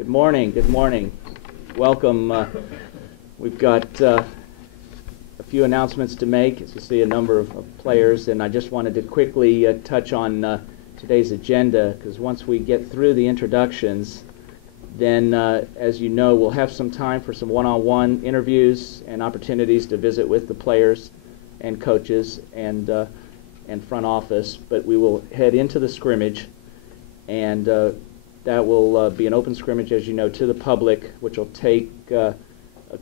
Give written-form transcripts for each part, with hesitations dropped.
Good morning. Good morning. Welcome. We've got a few announcements to make. As you see, a number of players, and I just wanted to quickly touch on today's agenda, because once we get through the introductions, then, as you know, we'll have some time for some one-on-one interviews and opportunities to visit with the players and coaches and front office. But we will head into the scrimmage, and that will be an open scrimmage, as you know, to the public, which will take a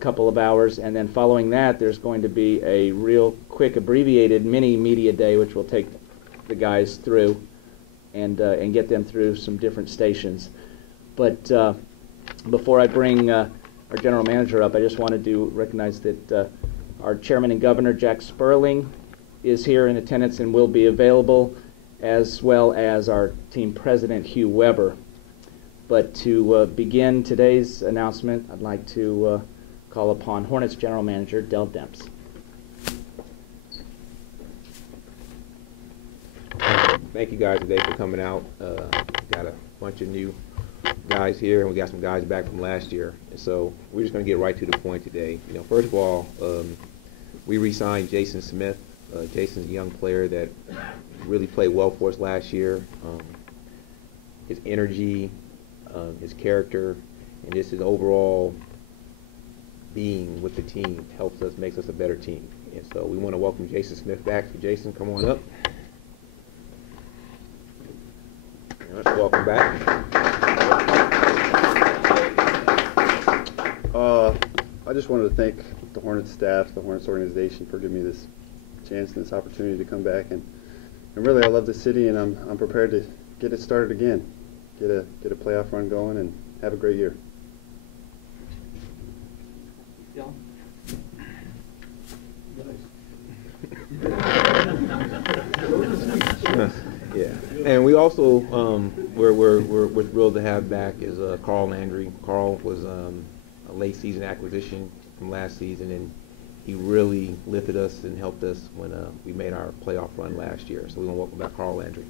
couple of hours. And then following that, there's going to be a real quick abbreviated mini media day, which will take the guys through and get them through some different stations. But before I bring our general manager up, I just wanted to recognize that our chairman and governor, Jack Sperling, is here in attendance and will be available, as well as our team president, Hugh Weber. But to begin today's announcement, I'd like to call upon Hornets general manager, Del Demps. Thank you guys today for coming out. Got a bunch of new guys here, and we got some guys back from last year. And so we're just going to get right to the point today. You know, first of all, we re-signed Jason Smith. Jason's a young player that really played well for us last year. His energy, his character, and just his overall being with the team makes us a better team. And so we want to welcome Jason Smith back. So Jason, come on up. All right, welcome back. I just wanted to thank the Hornets staff, the Hornets organization, for giving me this chance and this opportunity to come back. And really, I love the city, and I'm prepared to get it started again, get a playoff run going, and have a great year. Del? Yeah, and we also we're thrilled to have back is Carl Landry. Carl was a late season acquisition from last season, and he really lifted us and helped us when we made our playoff run last year. So we want to welcome back Carl Landry.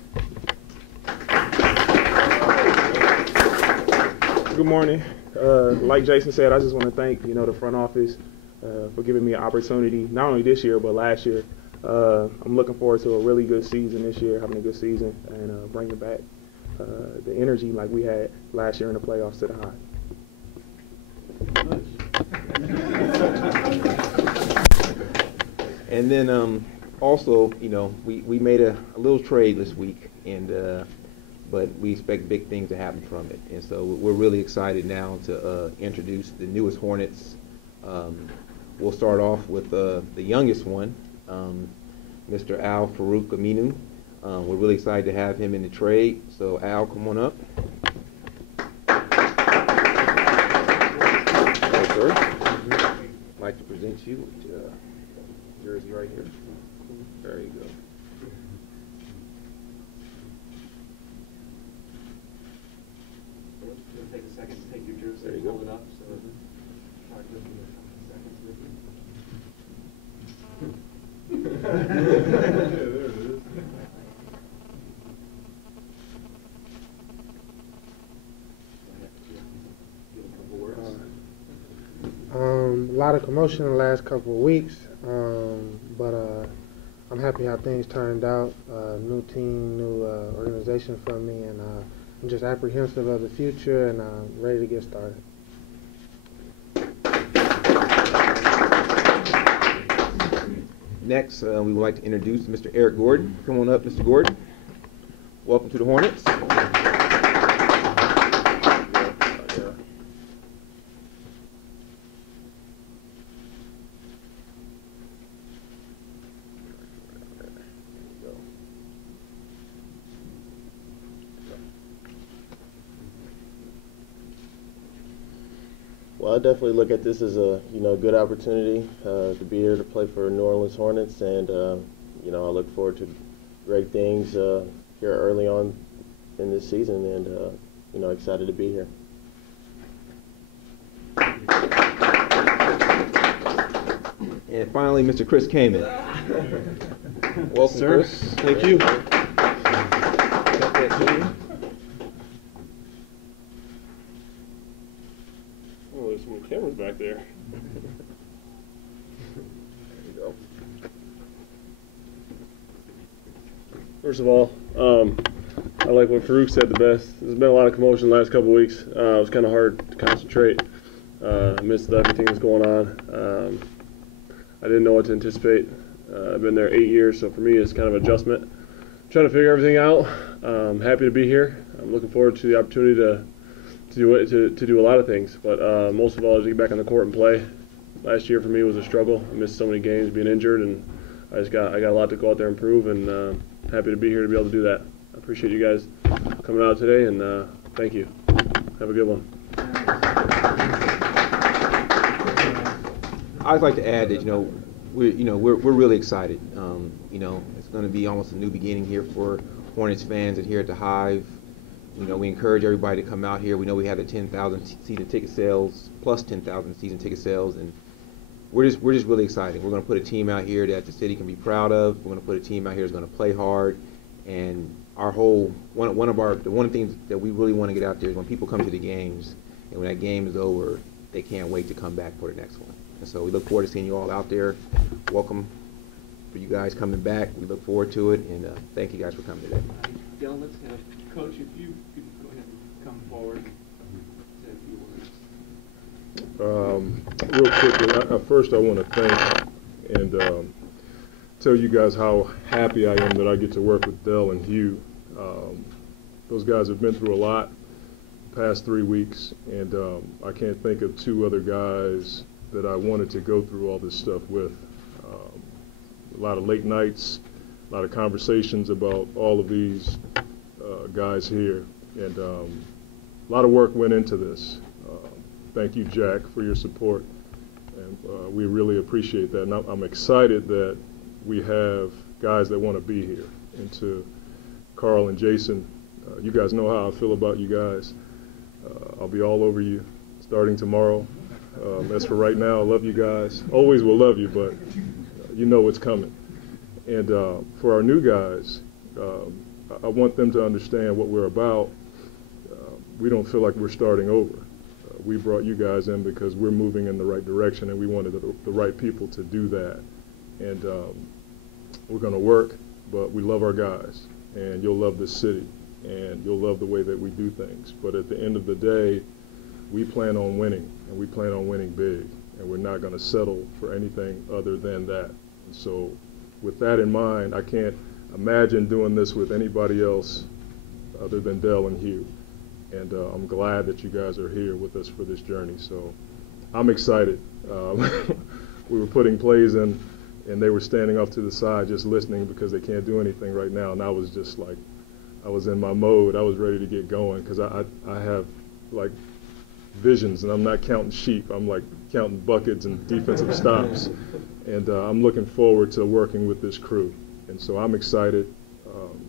Good morning. Like Jason said, I just want to thank the front office for giving me an opportunity, not only this year but last year. I'm looking forward to a really good season this year, having a good season, and bringing back the energy like we had last year in the playoffs to the high. And then also, we made a little trade this week, and but we expect big things to happen from it. And so we're really excited now to introduce the newest Hornets. We'll start off with the youngest one, Mr. Farouq. We're really excited to have him in the trade. So Al, come on up. Sir. I'd like to present you with jersey right here. There you go. Take a second to take your jersey. There you go. Hold it up. So try to give me a couple seconds with you. There it is. A lot of commotion in the last couple of weeks, but I'm happy how things turned out. New team, new organization for me, and I'm just apprehensive of the future, and I'm ready to get started. Next, we would like to introduce Mr. Eric Gordon. Come on up, Mr. Gordon. Welcome to the Hornets. Well, I definitely look at this as a good opportunity to be here to play for New Orleans Hornets, and I look forward to great things here early on in this season, and excited to be here. And finally, Mr. Chris Kaman. Welcome, Sir. Chris. Thank you. there's some cameras back there. There you go. First of all, I like what Farouq said the best. There's been a lot of commotion the last couple of weeks. It was kind of hard to concentrate amidst everything that's going on. I didn't know what to anticipate. I've been there 8 years, so for me it's kind of an adjustment. Trying to figure everything out. I'm happy to be here. I'm looking forward to the opportunity to do a lot of things, but most of all is to get back on the court and play. Last year for me was a struggle. I missed so many games being injured, and I got a lot to go out there and prove, and happy to be here to be able to do that. I appreciate you guys coming out today, and thank you. Have a good one. I'd like to add that we're really excited. It's going to be almost a new beginning here for Hornets fans and here at the Hive. We encourage everybody to come out here. We know we have the 10,000 season ticket sales plus 10,000 season ticket sales, and we're just really excited. We're going to put a team out here that the city can be proud of. We're going to put a team out here that's going to play hard, and our whole one of the things that we really want to get out there is when people come to the games, and when that game is over, they can't wait to come back for the next one. And so we look forward to seeing you all out there. Welcome for you guys coming back. We look forward to it, and thank you guys for coming today. Dylan, let's have Coach, if you could go ahead and come forward. Say a few words. Real quickly, first I want to thank and tell you guys how happy I am that I get to work with Dell and Hugh. Those guys have been through a lot the past 3 weeks, and I can't think of two other guys that I wanted to go through all this stuff with. A lot of late nights, a lot of conversations about all of these guys here, and a lot of work went into this. Thank you, Jack, for your support, and we really appreciate that. And I'm excited that we have guys that want to be here. And to Carl and Jason, you guys know how I feel about you guys. I'll be all over you starting tomorrow. As for right now, I love you guys. Always will love you, but you know what's coming. And for our new guys, I want them to understand what we're about. We don't feel like we're starting over. We brought you guys in because we're moving in the right direction, and we wanted the right people to do that. And we're going to work, but we love our guys, and you'll love this city, and you'll love the way that we do things. But at the end of the day, we plan on winning, and we plan on winning big, and we're not going to settle for anything other than that. And so with that in mind, I can't imagine doing this with anybody else other than Dell and Hugh. And I'm glad that you guys are here with us for this journey. So I'm excited. We were putting plays in, and they were standing off to the side just listening because they can't do anything right now. And I was just like, I was in my mode. I was ready to get going because I have like visions, and I'm not counting sheep. I'm like counting buckets and defensive stops. And I'm looking forward to working with this crew. And so I'm excited,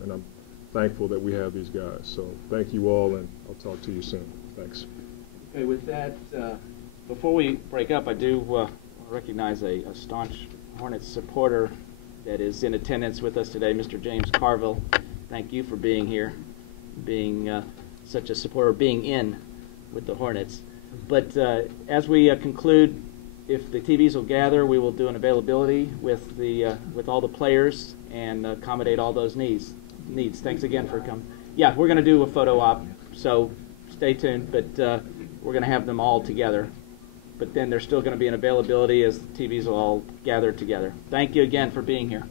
and I'm thankful that we have these guys. So thank you all, and I'll talk to you soon. Thanks. Okay, with that, before we break up, I do recognize a staunch Hornets supporter that is in attendance with us today, Mr. James Carville. Thank you for being here, being such a supporter, being in with the Hornets. But as we conclude, if the TVs will gather, we will do an availability with all the players and accommodate all those needs. Thanks again for coming. Yeah, we're going to do a photo op, so stay tuned, but we're going to have them all together. But then there's still going to be an availability as the TVs will all gather together. Thank you again for being here.